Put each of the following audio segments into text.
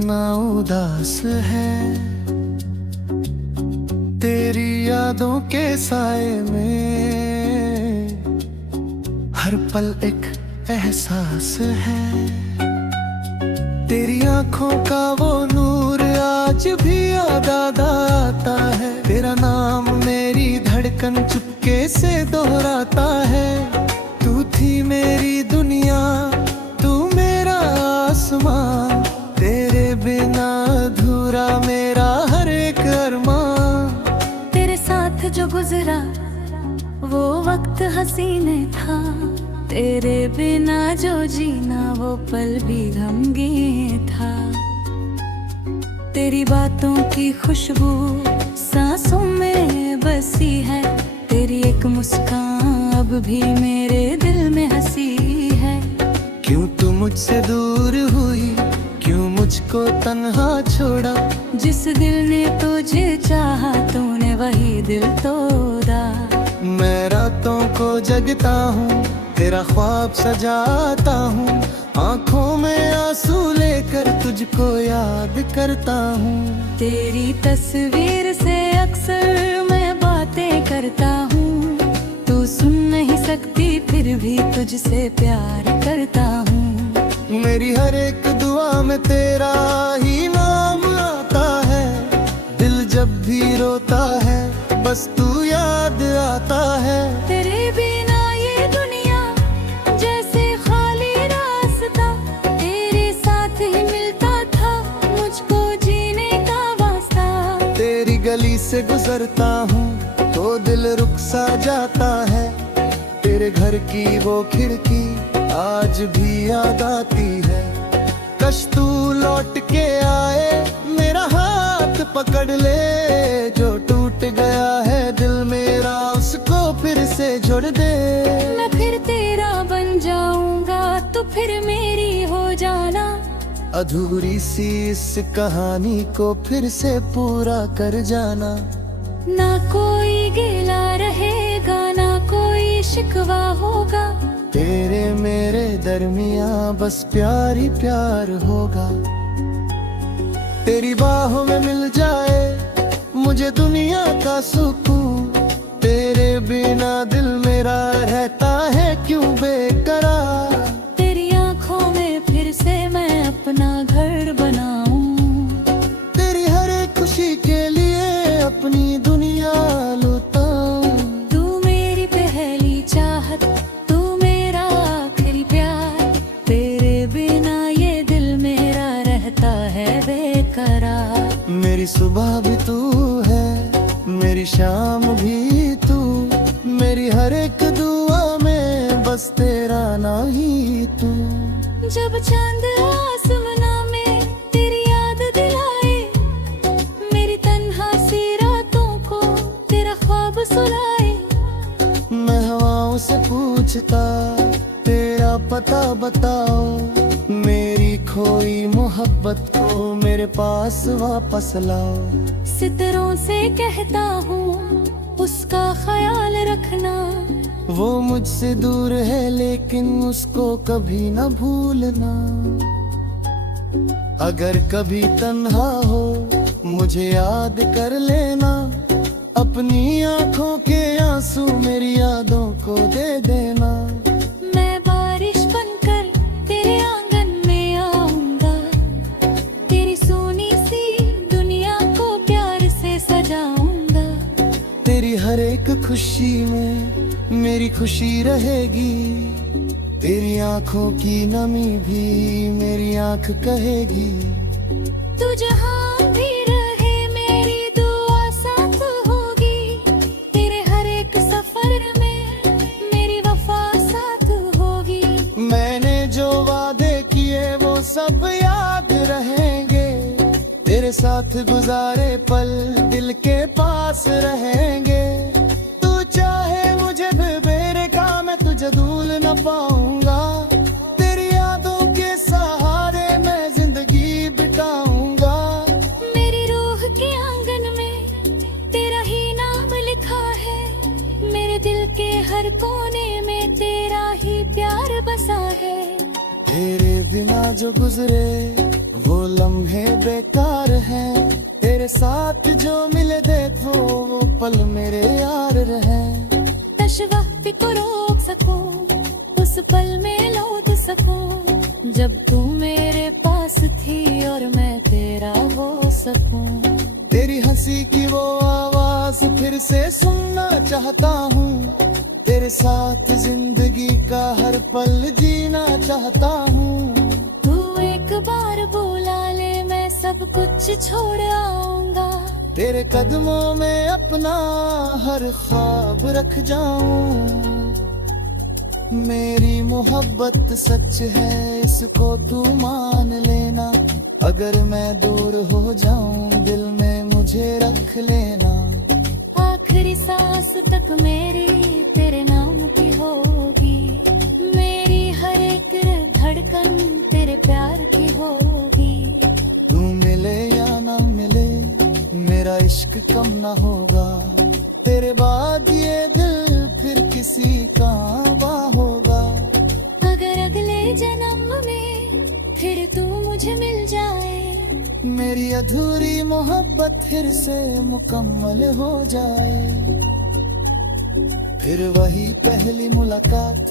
कितना उदास है, तेरी यादों के साए में हर पल एक एहसास है। तेरी आंखों का वो नूर आज भी याद आता है, तेरा नाम मेरी धड़कन चुपके से दोहराता है। तू थी मेरी दुनिया, तू मेरा आसमां, तेरे बिना अधूरा मेरा हर एक अरमान। तेरे साथ जो गुजरा वो वक्त हसीने था, तेरे बिना जो जीना वो पल भी गमगीन था। तेरी बातों की खुशबू सांसों में बसी है, तेरी एक मुस्कान अब भी मेरे दिल में हंसी है। क्यों तू मुझसे दूर हुई, क्यों मुझको तन्हा छोड़ा, जिस दिल ने तुझे चाहा तूने वही दिल तोड़ा। मैं रातों को जगता हूँ, तेरा ख्वाब सजाता हूँ, आँखों में आंसू लेकर तुझको याद करता हूँ। तेरी तस्वीर से अक्सर मैं बातें करता हूँ, तू सुन नहीं सकती फिर भी तुझसे प्यार करता हूँ। मेरी हर एक दुआ में तेरा ही नाम आता है, दिल जब भी रोता है बस तू याद आता है। तेरे बिना ये दुनिया जैसे खाली रास्ता, तेरे साथ ही मिलता था मुझको जीने का वास्ता। तेरी गली से गुजरता हूँ तो दिल रुक सा जाता है, तेरे घर की वो खिड़की आज भी याद आती है। कश तू लौट के आए, मेरा हाथ पकड़ ले, जो टूट गया है दिल मेरा उसको फिर से जोड़ दे। मैं फिर तेरा बन जाऊंगा, तू फिर मेरी हो जाना। अधूरी सी इस कहानी को फिर से पूरा कर जाना। ना कोई गिला रहेगा, ना कोई शिकवा होगा, तेरे मेरे दरमियां बस प्यार ही प्यार होगा। तेरी बाहों में मिल जाए मुझे दुनिया का सुकून, तेरे बिना दिल मेरा रहता है क्यों बेकरार। तेरी आंखों में फिर से मैं अपना घर बनाऊं, तेरी हर एक खुशी के लिए अपनी दुनिया लुटाऊं। तू मेरी पहली चाहत, तू मेरा आखिरी प्यार, तेरे बिना ये दिल मेरा रहता है बेकरार। मेरी सुबह भी तू है, मेरी शाम भी तू, मेरी हर एक दुआ में बस तेरा ना ही तू। जब चांद आसमां में तेरी याद दिलाए, मेरी तन्हा सी रातों को तेरा ख्वाब सुलाए। मैं हवाओं से पूछता तेरा पता बताओ, मेरी खोई मोहब्बत को मेरे पास वापस लाओ। सितारों से कहता हूँ उसका ख्याल रखना, वो मुझसे दूर है लेकिन उसको कभी न भूलना। अगर कभी तन्हा हो मुझे याद कर लेना, अपनी आंखों के आंसू मेरी यादों को दे देना। मैं बारिश बनकर तेरे आंगन में आऊंगा, तेरी सोनी सी दुनिया को प्यार से सजाऊंगा। तेरी हर एक खुशी में मेरी खुशी रहेगी, तेरी आंखों की नमी भी मेरी आंख कहेगी। तू जहाँ भी रहे मेरी दुआ साथ होगी, तेरे हर एक सफर में मेरी वफा साथ होगी। मैंने जो वादे किए वो सब याद रहेंगे, तेरे साथ गुजारे पल दिल के पास रहेंगे। तू चाहे मुझे बेरे का मैं तुझे भूल न पाऊंगा, तेरी यादों के सहारे मैं जिंदगी बिताऊंगा। मेरी रूह के आंगन में तेरा ही नाम लिखा है, मेरे दिल के हर कोने में तेरा ही प्यार बसा है। तेरे बिना जो गुजरे वो लम्हे बेकार हैं, तेरे साथ जो मिले देखो वो पल मेरे यार रहे। तशवाह को रोक सकूं, उस पल में लौट सकूं, जब तू मेरे पास थी और मैं तेरा हो सकूं। तेरी हंसी की वो आवाज फिर से सुनना चाहता हूँ, तेरे साथ जिंदगी का हर पल जीना चाहता हूँ। तू एक बार बुला ले, मैं सब कुछ छोड़ आऊंगा। तेरे कदमों में अपना हर ख्वाब रख जाऊं। मेरी मोहब्बत सच है, इसको तू मान लेना। अगर मैं दूर हो जाऊं दिल में मुझे रख लेना। आखिरी सांस तक मेरी तेरे नाम की होगी, मेरी हर एक धड़कन तेरे प्यार की होगी। तू मिले या ना मिले मेरा इश्क कम ना होगा, तेरे बाद ये दिल फिर किसी का होगा। अगर अगले जन्म में फिर तू मुझे मिल जाए, मेरी अधूरी मोहब्बत फिर से मुकम्मल हो जाए। फिर वही पहली मुलाकात,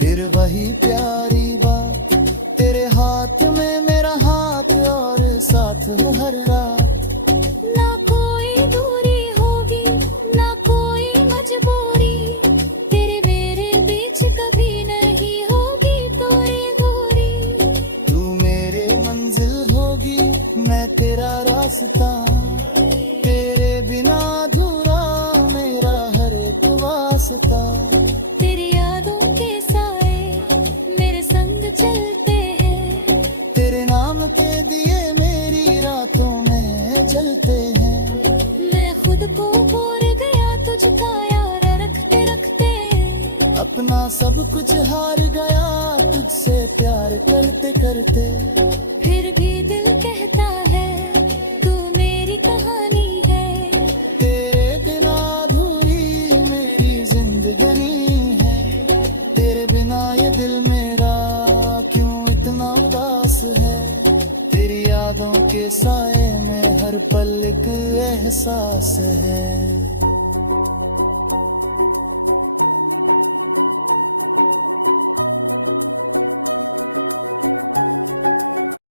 फिर वही प्यारी बात, तेरे हाथ में मेरा हाथ और साथ हो हर रात। ना कोई दूरी होगी, ना कोई मजबूरी, तेरे मेरे बीच कभी नहीं होगी तोरी दूरी। तू मेरे मंजिल होगी, मैं तेरा रास्ता, तेरे बिना अधूरा मेरा हर एक वास्ता। तेरी यादों के साए मेरे संग चलते हैं, तेरे नाम के दिए मेरी रातों में जलते हैं। मैं खुद को भूल गया तुझका यार रखते रखते, अपना सब कुछ हार गया तुझसे प्यार करते करते। फिर भी दिल कहता है तू मेरी कहानी है, तेरे बिना अधूरी मेरी जिंदगानी है। तेरे बिना ये दिल मेरा क्यों इतना उदास है, तेरी यादों के साए में हर पल एक एहसास है।